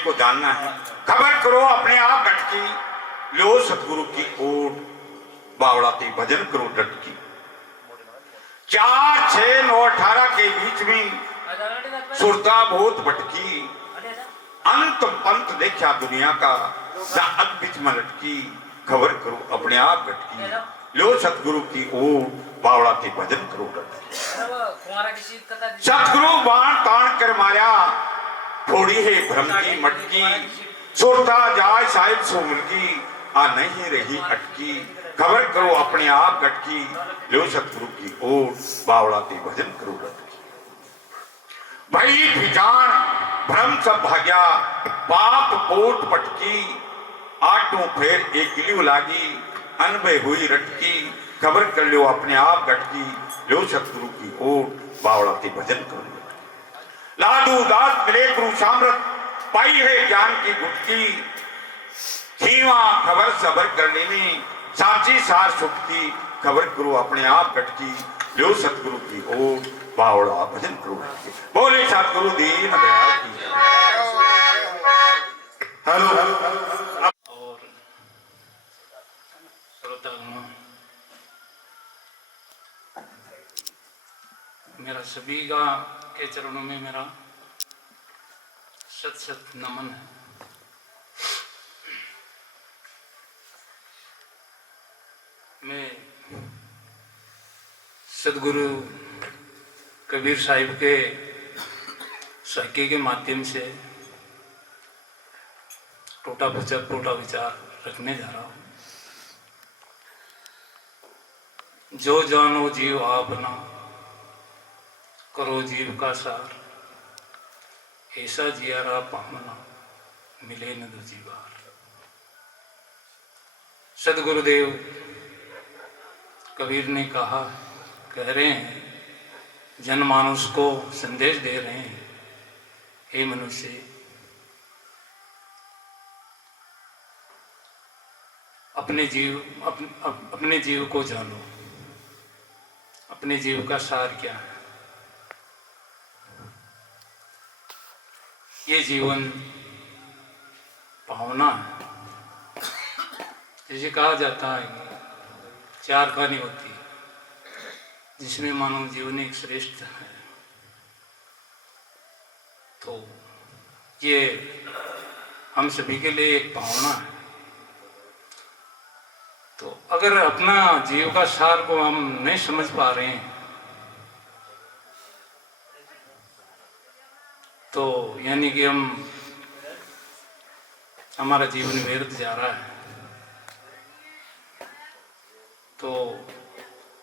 को जानना है। खबर करो अपने आप डटकी, लो सतगुरु की ओट, बावड़ाती भजन करो डटकी। 4, 6, 9, 18 के बीच में सुरता बहुत भटकी, अंत पंत देखा दुनिया का, बीच में लटकी। खबर करो अपने आप डटकी, लो सतगुरु की ओट, बावड़ाती भजन करो डटकी। सतगुरु बाण तान कर माया, थोड़ी है भ्रम की मटकी। सुरता जाय साहिब सोमल की, आ नहीं रही अटकी। खबर करो अपने आप गटकी, लो सतगुरु की ओट, बावड़ाती भजन करो डटकी। भई फिजान भ्रम सब भाग्या, पाप पोट पटकी। आठों फेर एक गिलियो लागी, अनबे हुई रटकी। खबर कर लो अपने आप गटकी, लो सतगुरु की ओट, बावड़ाती भजन करो डटकी। लाडू दास मिले गुरु सामरत, पाई है ज्ञान की गुटकी। खीवा खबर सबर करने में, साची सार सुख की। खबर करो अपने आप गटकी, लो सतगुरु की ओट, बावड़ा भजन करो डटकी। बोले सतगुरु दीन दयाल की। हेलो और श्रोतागणों, मेरा सभी का के चरणों में मेरा सत सत नमन है। मैं सदगुरु कबीर साहिब के साके के माध्यम से टोटा विचार रखने जा रहा हूँ। जो जानो जीव आपना, करो जीव का सार। ऐसा जियारा पामना, मिले न दूजी बार। सदगुरुदेव कबीर ने कहा, कह रहे हैं, जनमानस को संदेश दे रहे हैं, हे मनुष्य, अपने जीव को जानो। अपने जीव का सार क्या है? ये जीवन पावना है। जैसे कहा जाता है कि 4 कहानी होती है, जिसमें मानव जीवन एक श्रेष्ठ है। तो ये हम सभी के लिए एक पावना है। तो अगर अपना जीव का सार को हम नहीं समझ पा रहे हैं, तो यानी कि हमारा जीवन व्यर्थ जा रहा है। तो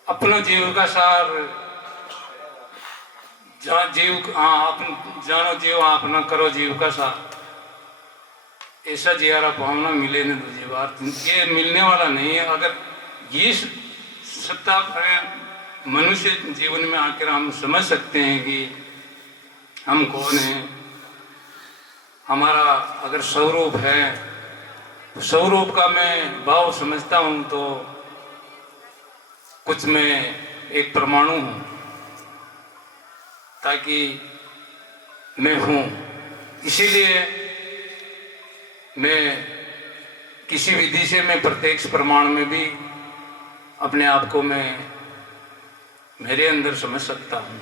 अपना जीव का सार, जानो जीव अपना, करो जीव का सार। ऐसा जियारा पावना, मिले न दूजी बार। ये मिलने वाला नहीं है। अगर ये सत्ता मनुष्य जीवन में आकर हम समझ सकते हैं कि हम कौन हैं, हमारा अगर स्वरूप है, स्वरूप का मैं भाव समझता हूँ, तो कुछ मैं एक परमाणु हूँ, ताकि मैं हूँ। इसीलिए मैं किसी विधि से मैं प्रत्यक्ष प्रमाण में भी अपने आप को मैं मेरे अंदर समझ सकता हूँ।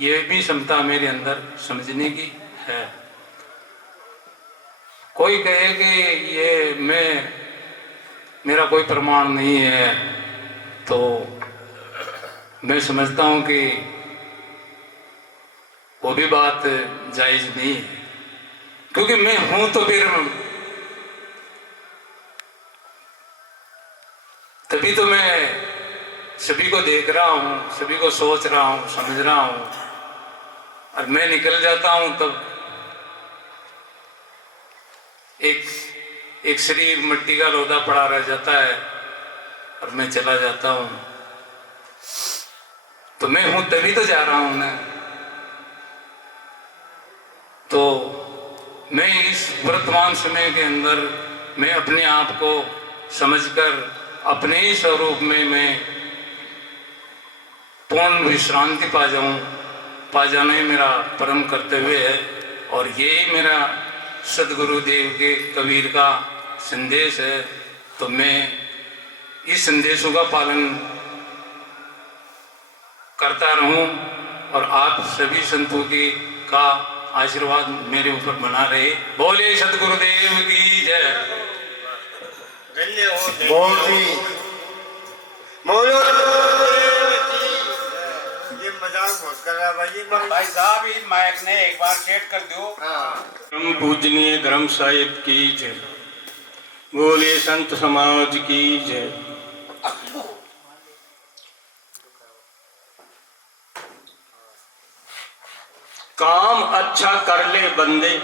ये भी क्षमता मेरे अंदर समझने की है। कोई कहे कि ये मेरा कोई प्रमाण नहीं है, तो मैं समझता हूँ कि वो भी बात जायज नहीं है। क्योंकि मैं हूं तो फिर तभी तो मैं सभी को देख रहा हूँ, सभी को सोच रहा हूँ, समझ रहा हूँ। और मैं निकल जाता हूँ तब एक शरीर मिट्टी का लोदा पड़ा रह जाता है और मैं चला जाता हूँ। तो मैं हूं तभी तो जा रहा हूं ना। तो मैं इस वर्तमान समय के अंदर मैं अपने आप को समझकर अपने ही स्वरूप में मैं पूर्ण विश्रांति पा जाना ही मेरा परम कर्तव्य है। और यही मेरा सदगुरुदेव के कबीर का संदेश है, तो मैं इस संदेशों का पालन करता रहूं और आप सभी संतों के का आशीर्वाद मेरे ऊपर बना रहे। बोले सदगुरुदेव की जय। ये मजाक बहुत कर रहा है भाई साहब, इस माइक ने एक बार सेट कर दो। परम पूजनीय ग्रंथ साहिब की जय। बोले संत समाज की जय। काम अच्छा कर ले बंदे,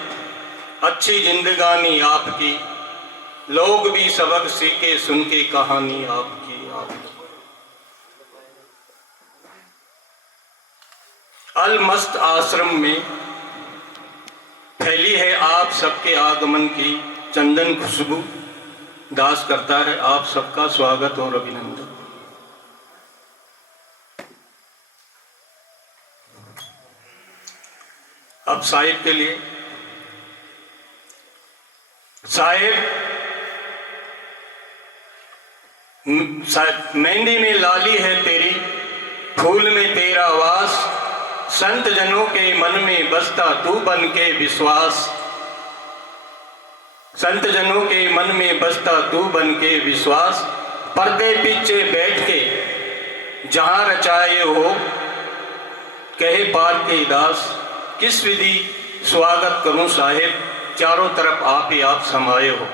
अच्छी जिंदगानी आपकी, लोग भी सबक सीखे सुन के कहानी आपकी। अलमस्त आश्रम में फैली है आप सबके आगमन की चंदन खुशबू। दास करता है आप सबका स्वागत और अभिनंदन। अब साहिब के लिए, साहिब मेहंदी में लाली है तेरी, फूल में तेरा वास, संत जनों के मन में बसता तू बन के विश्वास। संत जनों के मन में बसता तू बन के विश्वास, पर्दे पीछे बैठ के जहां रचाए हो, कहे पार के दास, किस विधि स्वागत करूं साहिब, चारों तरफ आप ही आप समाये हो।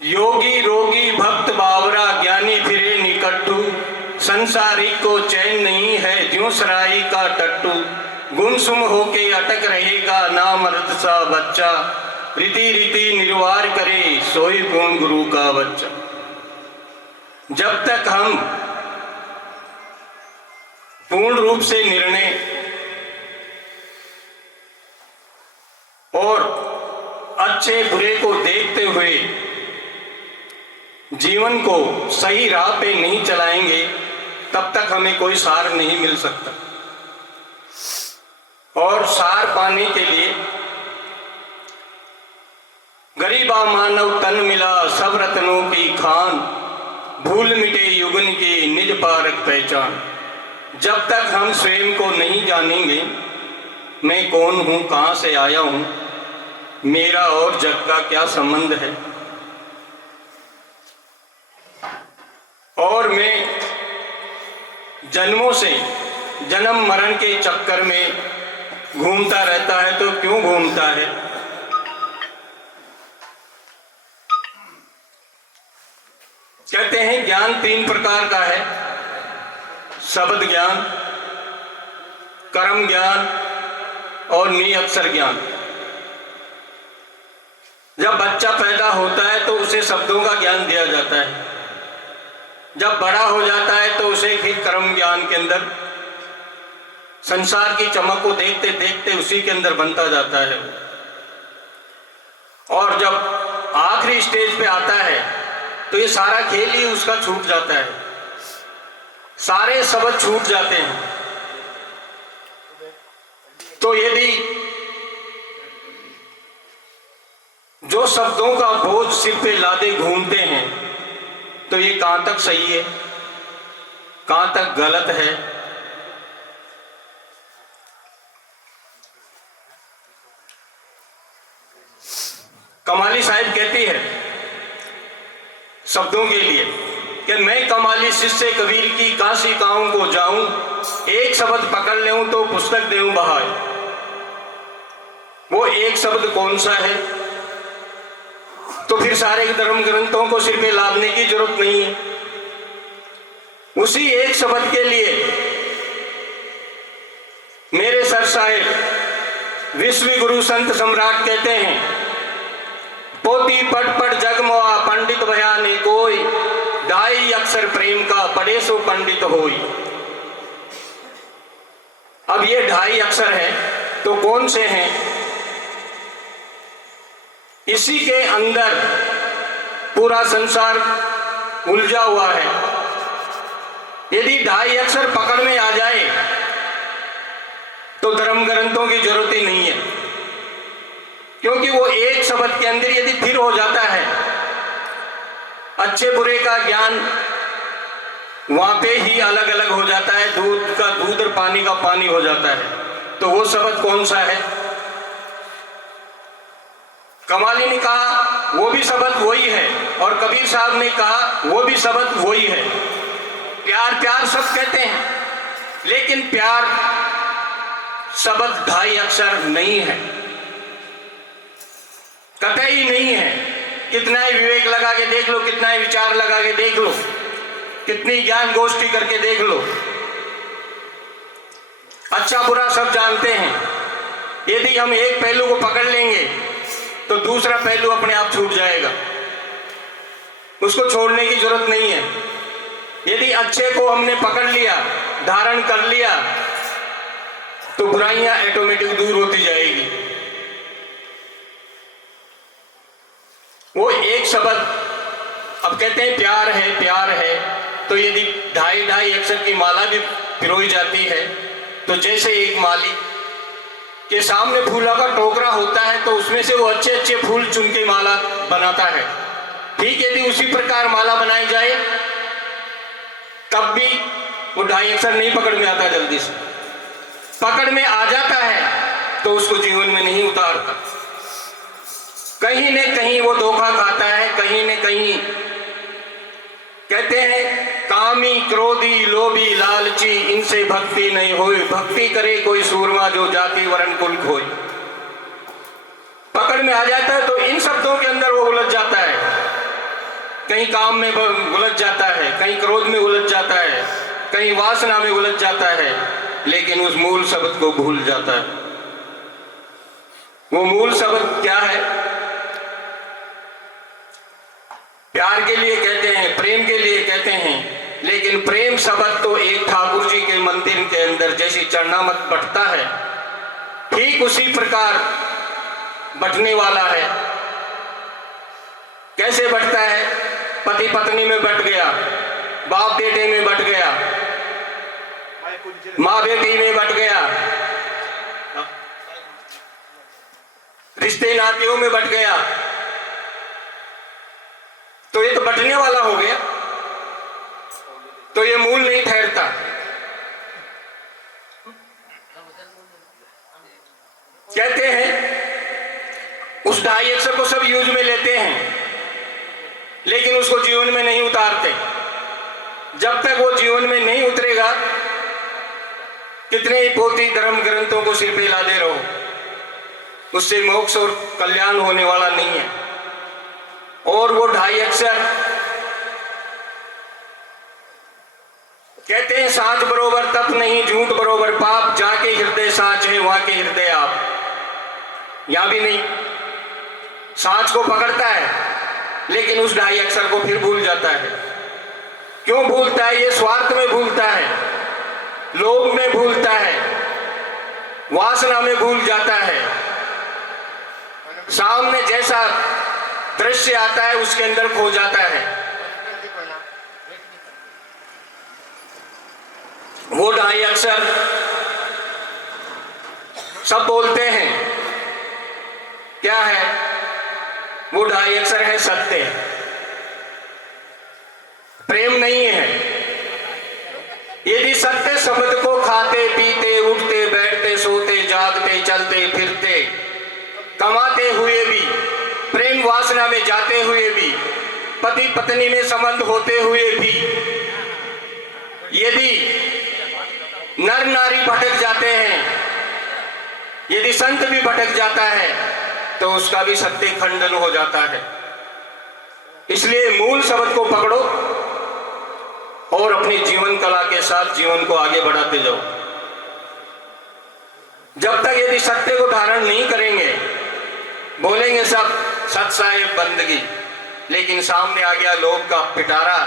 योगी रोगी भक्त बावरा ज्ञानी फिरे निकट्टू, संसारी को चैन नहीं है ज्यों सराई का टट्टू। गुमसुम होके अटक रहेगा ना मर्द सा बच्चा, रीति रीति निर्वार करे सोई गुण गुरु का बच्चा। जब तक हम पूर्ण रूप से निर्णय और अच्छे बुरे को देखते हुए जीवन को सही राह पे नहीं चलाएंगे, तब तक हमें कोई सार नहीं मिल सकता। और सार पाने के लिए गरीबा मानव तन मिला सब रत्नों की खान, भूल मिटे युगन की निज पारक पहचान। जब तक हम स्वयं को नहीं जानेंगे, मैं कौन हूं, कहां से आया हूं, मेरा और जग का क्या संबंध है, और मैं जन्मों से जन्म मरण के चक्कर में घूमता रहता है, तो क्यों घूमता है। कहते हैं ज्ञान 3 प्रकार का है, शब्द ज्ञान, कर्म ज्ञान और निअक्षर ज्ञान। जब बच्चा पैदा होता है तो उसे शब्दों का ज्ञान दिया जाता है, जब बड़ा हो जाता है तो उसे फिर कर्म ज्ञान के अंदर संसार की चमक को देखते देखते उसी के अंदर बनता जाता है। और जब आखिरी स्टेज पे आता है तो ये सारा खेल ही उसका छूट जाता है, सारे शब्द छूट जाते हैं। तो यदि जो शब्दों का बोझ सिर पे लादे घूमते हैं, तो ये कहां तक सही है, कहां तक गलत है। कमाली साहिब कहती है शब्दों के लिए कि मैं कमाली शिष्य कबीर की काशी गांव को जाऊं, एक शब्द पकड़ लेऊं तो पुस्तक देऊं बहाए। वो एक शब्द कौन सा है, तो फिर सारे धर्म ग्रंथों को सिर पे लादने की जरूरत नहीं है। उसी एक शब्द के लिए मेरे सर साहिब विश्व गुरु संत सम्राट कहते हैं, पोती पट पट जगमोआ पंडित बयाने कोई, ढाई अक्षर प्रेम का पढ़े सो पंडित होई। अब ये 2.5 अक्षर है तो कौन से हैं, इसी के अंदर पूरा संसार उलझा हुआ है। यदि 2.5 अक्षर पकड़ में आ जाए तो धर्म ग्रंथों की जरूरत ही नहीं है, क्योंकि वो एक शब्द के अंदर यदि स्थिर हो जाता है, अच्छे बुरे का ज्ञान वहां पे ही अलग अलग हो जाता है, दूध का दूध और पानी का पानी हो जाता है। तो वो शब्द कौन सा है? कमाली ने कहा वो भी शब्द वही है, और कबीर साहब ने कहा वो भी शब्द वही है। प्यार प्यार सब कहते हैं, लेकिन प्यार शब्द 2.5 अक्षर नहीं है, कतई नहीं है। कितना ही विवेक लगा के देख लो, कितना ही विचार लगा के देख लो, कितनी ज्ञान गोष्ठी करके देख लो, अच्छा बुरा सब जानते हैं। यदि हम एक पहलू को पकड़ लेंगे तो दूसरा पहलू अपने आप छूट जाएगा, उसको छोड़ने की जरूरत नहीं है। यदि अच्छे को हमने पकड़ लिया, धारण कर लिया, तो बुराइयां ऑटोमेटिक दूर होती जाएगी। वो एक शब्द, अब कहते हैं प्यार है प्यार है, तो यदि 2.5 अक्षर की माला भी पिरोई जाती है, तो जैसे एक माली के सामने फूलों का टोकरा होता है तो उसमें से वो अच्छे अच्छे फूल चुन के माला बनाता है, ठीक यदि उसी प्रकार माला बनाई जाए तब भी वो 2.5 अक्षर नहीं पकड़ में आता, जल्दी से पकड़ में आ जाता है तो उसको जीवन में नहीं उतारता। कहीं न कहीं वो धोखा खाता है, कहीं न कहीं कहते हैं कामी क्रोधी लोभी लालची इनसे भक्ति नहीं होई, भक्ति करे कोई सूरमा जो जाति वरण कुल खोई। पकड़ में आ जाता है तो इन शब्दों के अंदर वो उलझ जाता है, कहीं काम में उलझ जाता है, कहीं क्रोध में उलझ जाता है, कहीं वासना में उलझ जाता है, लेकिन उस मूल शब्द को भूल जाता है। वो मूल शब्द क्या है? प्यार के लिए कहते हैं, प्रेम के लिए कहते हैं, लेकिन प्रेम शब्द तो एक ठाकुर जी के मंदिर के अंदर जैसी चरणामत बटता है, ठीक उसी प्रकार बटने वाला है। कैसे बटता है? पति पत्नी में बट गया, बाप बेटे में बट गया, माँ बेटी में बट गया, रिश्ते नातियों में बट गया, तो ये तो बटने वाला हो गया, तो ये मूल नहीं ठहरता। कहते हैं उस 2.5 अक्षर को सब यूज में लेते हैं, लेकिन उसको जीवन में नहीं उतारते। जब तक वो जीवन में नहीं उतरेगा, कितने ही पोथी धर्म ग्रंथों को सिर पे लादे रहो, उससे मोक्ष और कल्याण होने वाला नहीं है। और वो 2.5 अक्षर कहते हैं साच बरोबर तप नहीं, झूठ बरोबर पाप, जाके हृदय साच है वहां के हृदय आप। यहां भी नहीं, साच को पकड़ता है लेकिन उस 2.5 अक्षर को फिर भूल जाता है। क्यों भूलता है? ये स्वार्थ में भूलता है, लोभ में भूलता है, वासना में भूल जाता है। सामने जैसा दृश्य आता है उसके अंदर खो जाता है। वो 2.5 अक्षर सब बोलते हैं, क्या है वो? 2.5 अक्षर है सत्य, प्रेम नहीं है। यदि सत्य शब्द को खाते पीते उठते बैठते सोते जागते चलते फिरते कमाते हुए भी, प्रेम वासना में जाते हुए भी, पति पत्नी में संबंध होते हुए भी, यदि नर नारी भटक जाते हैं, यदि संत भी भटक जाता है, तो उसका भी सत्य खंडन हो जाता है। इसलिए मूल शब्द को पकड़ो और अपनी जीवन कला के साथ जीवन को आगे बढ़ाते जाओ। जब तक यदि सत्य को धारण नहीं करेंगे, बोलेंगे सब सत साहिब बंदगी, लेकिन सामने आ गया लोभ का पिटारा,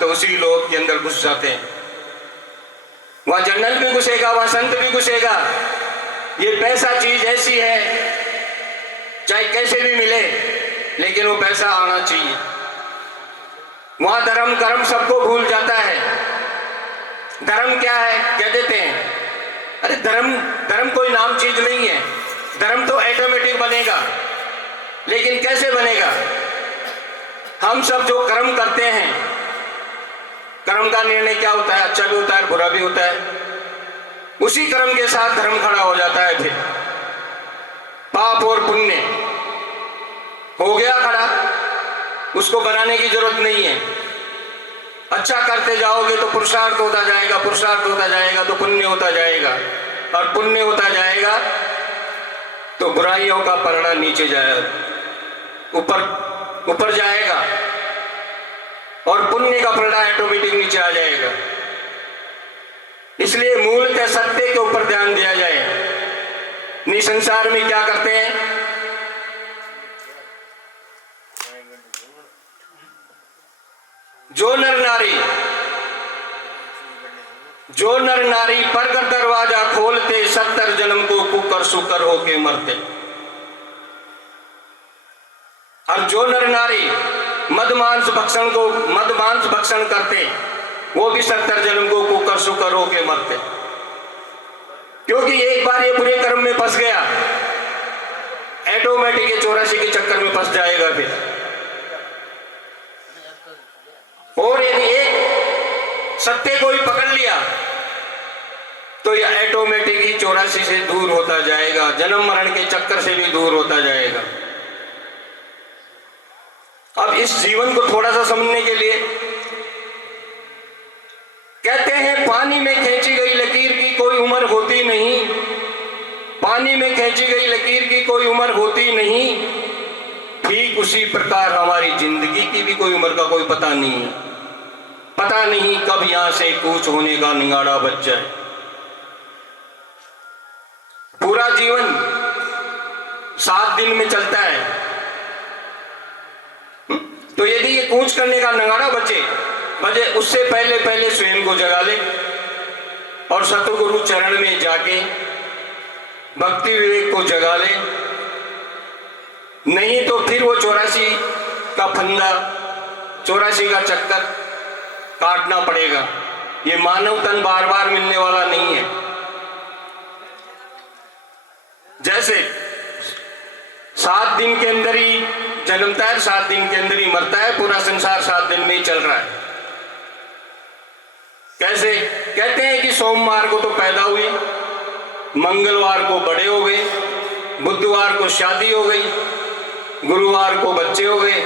तो उसी लोभ के अंदर घुस जाते हैं। वहां जर्नल भी घुसेगा, वहां संत भी घुसेगा। ये पैसा चीज ऐसी है, चाहे कैसे भी मिले, लेकिन वो पैसा आना चाहिए। वहां धर्म कर्म सबको भूल जाता है। धर्म क्या है? कह देते हैं अरे धर्म धर्म कोई नाम चीज नहीं है। धर्म तो ऑटोमेटिक बनेगा, लेकिन कैसे बनेगा? हम सब जो कर्म करते हैं, कर्म का निर्णय क्या होता है? अच्छा भी होता है, बुरा भी होता है। उसी कर्म के साथ धर्म खड़ा हो जाता है। फिर पाप और पुण्य हो गया खड़ा, उसको बनाने की जरूरत नहीं है। अच्छा करते जाओगे तो पुरुषार्थ होता जाएगा, पुरुषार्थ होता जाएगा तो पुण्य होता जाएगा, और पुण्य होता जाएगा तो बुराइयों का परिणाम नीचे जाएगा, ऊपर जाएगा, और पुण्य का परिणाम ऑटोमेटिक नीचे आ जाएगा। इसलिए मूलतः सत्य के ऊपर ध्यान दिया जाए। संसार में क्या करते हैं? जो नर नारी परगट दरवाजा खोलते, 70 जन्म को कुकर सुकर होके मरते। और जो नर नारी मद मांस भक्षण करते, वो भी 70 जन्म को कुकर सुकर होके मरते। क्योंकि एक बार ये बुरे कर्म में फंस गया, ऑटोमेटिक ये 84 के चक्कर में फंस जाएगा फिर। और यदि एक सत्य को ही पकड़ लिया तो ये ऑटोमेटिक ही 84 से दूर होता जाएगा, जन्म मरण के चक्कर से भी दूर होता जाएगा। अब इस जीवन को थोड़ा सा समझने के लिए कहते हैं, पानी में खींची गई लकीर की कोई उम्र होती नहीं, पानी में खींची गई लकीर की कोई उम्र होती नहीं। ठीक उसी प्रकार हमारी जिंदगी की भी कोई उम्र का कोई पता नहीं है। पता नहीं कब यहां से कूच होने का निगाड़ा बच जाए। पूरा जीवन 7 दिन में चलता है, तो यदि ये कूच करने का नगाड़ा बचे उससे पहले स्वयं को जगा ले और सतगुरु चरण में जाके भक्ति विवेक को जगा ले। नहीं तो फिर वो 84 का फंदा, 84 का चक्कर काटना पड़ेगा। ये मानव तन बार बार मिलने वाला नहीं है। जैसे 7 दिन के अंदर ही जन्मता है, 7 दिन के अंदर ही मरता है। पूरा संसार 7 दिन में ही चल रहा है। कैसे? कहते हैं कि सोमवार को तो पैदा हुए, मंगलवार को बड़े हो गए, बुधवार को शादी हो गई, गुरुवार को बच्चे हो गए,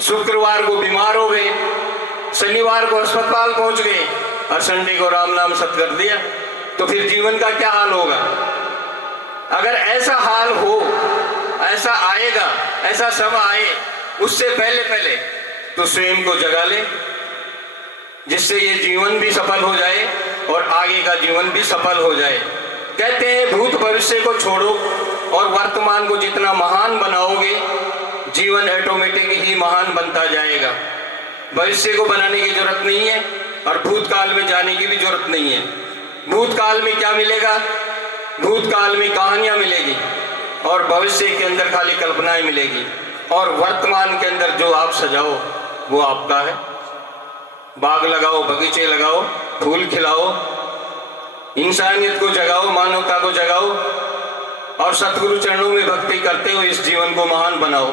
शुक्रवार को बीमार हो गए, शनिवार को अस्पताल पहुंच गए, और संडे को राम नाम सत कर दिया। तो फिर जीवन का क्या हाल होगा? अगर ऐसा हाल हो, ऐसा आएगा, ऐसा समय आए, उससे पहले तो स्वयं को जगा ले, जिससे ये जीवन भी सफल हो जाए और आगे का जीवन भी सफल हो जाए। कहते हैं भूत भविष्य को छोड़ो और वर्तमान को जितना महान बनाओगे, जीवन ऑटोमेटिक ही महान बनता जाएगा। भविष्य को बनाने की जरूरत नहीं है और भूतकाल में जाने की भी जरूरत नहीं है। भूतकाल में क्या मिलेगा? भूतकाल में कहानियां मिलेगी और भविष्य के अंदर खाली कल्पनाएं मिलेगी, और वर्तमान के अंदर जो आप सजाओ वो आपका है। बाग लगाओ, बगीचे लगाओ, फूल खिलाओ, इंसानियत को जगाओ, मानवता को जगाओ, और सतगुरु चरणों में भक्ति करते हुए इस जीवन को महान बनाओ।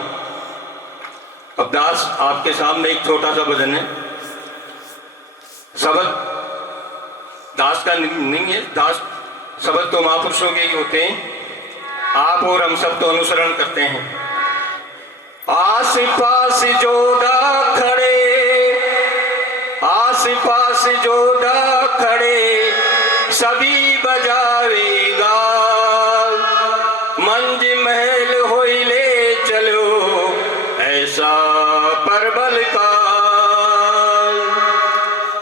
अब दास आपके सामने एक छोटा सा भजन है। शब्द दास का नहीं है, दास शब्द तो महापुरुषों के ही होते हैं। आप और हम सब तो अनुसरण करते हैं। आस पास जोधा खड़े, आस पास जोधा खड़े, सभी बजावेगा, मंज महल होई ले चलो, ऐसा परबल का।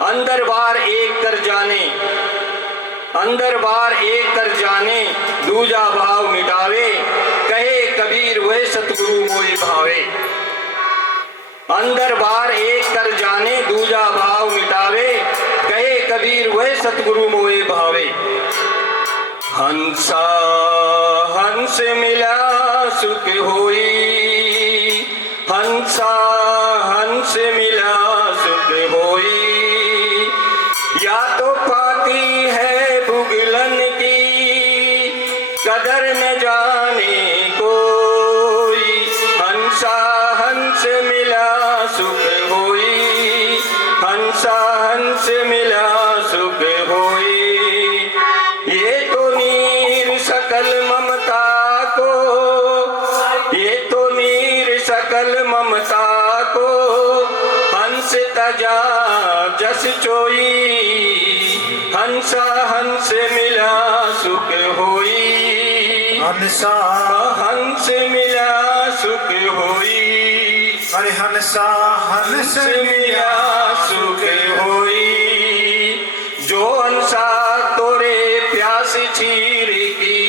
अंदर बार एक कर जाने, अंदर बार एक कर जाने, दूजा भाव मिटावे, कहे कबीर वह सतगुरु मोहि भावे। अंदर बार एक कर जाने, दूजा भाव मिटावे, कहे कबीर वह सतगुरु मोहि भावे। हंसा हंस मिला सुख होई, हंसा हंस मिला सुख होई, या तो पाती है बुगलन कदर न जाने कोई, हंसा हंस मिला सुख होई, हंसा हंस मिला सुख होई। ये तो नीर सकल ममता को, ये तो नीर सकल ममता को, हंस तजा जस चोई, हंसा हंस मिला सुख होई, हंसा हंस मिला सुख होई, अरे हंसा हंस मिला सुख होई। जो हंसा तोरे प्यास चीर की,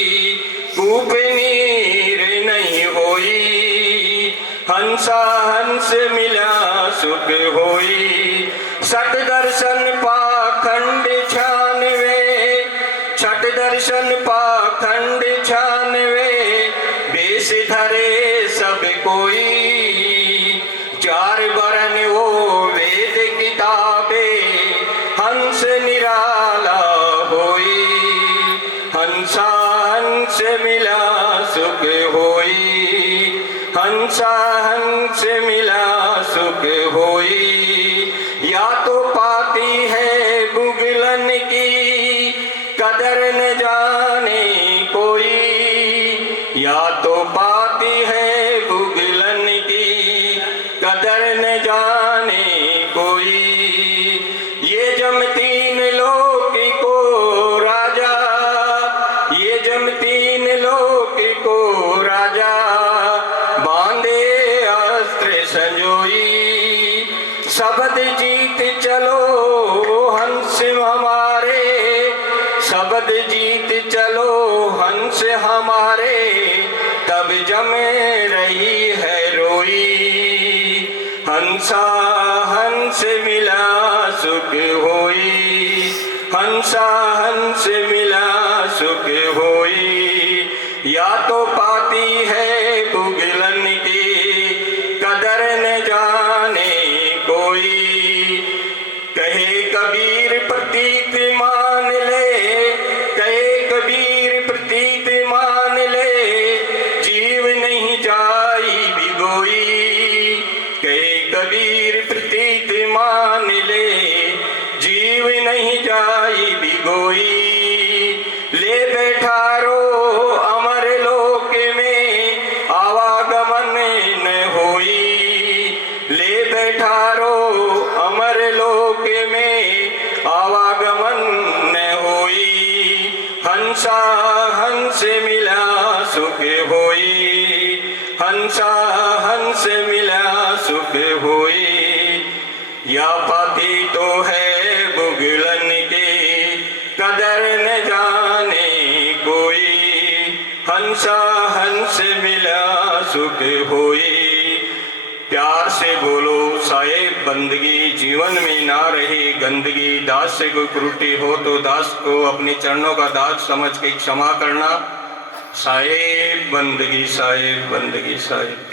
कूप नीर नहीं होई, हंसा हंस मिला सुख होई। सत दर्शन पाखंड छानवे, छठ दर्शन पाखंड छानवे, बेस धरे सब कोई, चार वरन वो वेद किताबे, हंस निराला होई, हंसा हंस मिला सुख होई, हंसा हंस मिला सुख होई। या तो पाती है बुगलन की, कदर न जाने कोई, या तो पाती है बुगलन की, कदर न जाने कोई। ये जम तीन लोक को राजा, ये जम तीन लोक को राजा, बांधे अस्त्र संजोई। शब्द जीत चलो हंस हमारे, शब्द जीत चलो हंस हमारे, तब जम रही है रोई, हंसा हंस मिला सुख होई, हंसा हंस मिला सुख होई। या तो पाती है बुगलन की, कदर न जाने कोई। कहे कबीर प्रतीत मान ले, कहे कबीर प्रतीत मान ले, जीव नहीं जाई भिगोई। कहे कबीर प्रतीत मान ले, जीव नहीं जाई भिगोई। ले बैठा रो अमर लोक में, आवागमन न होई। ले बैठा रो अमर लोक में, आवागमन न होई। हंसा हंस मिला सुख होई, हंसा हंस मिला सुख होई। या पाती तो है बुगलन की, कदर न जाने कोई, हंसा हंस मिला सुख होई। प्यार से बोलो साहेब बंदगी, जीवन में ना रहे गंदगी। दास से कोई त्रुटि हो तो दास को अपने चरणों का दास समझ के क्षमा करना। साहेब बंदगी, साहेब बंदगी, साहेब।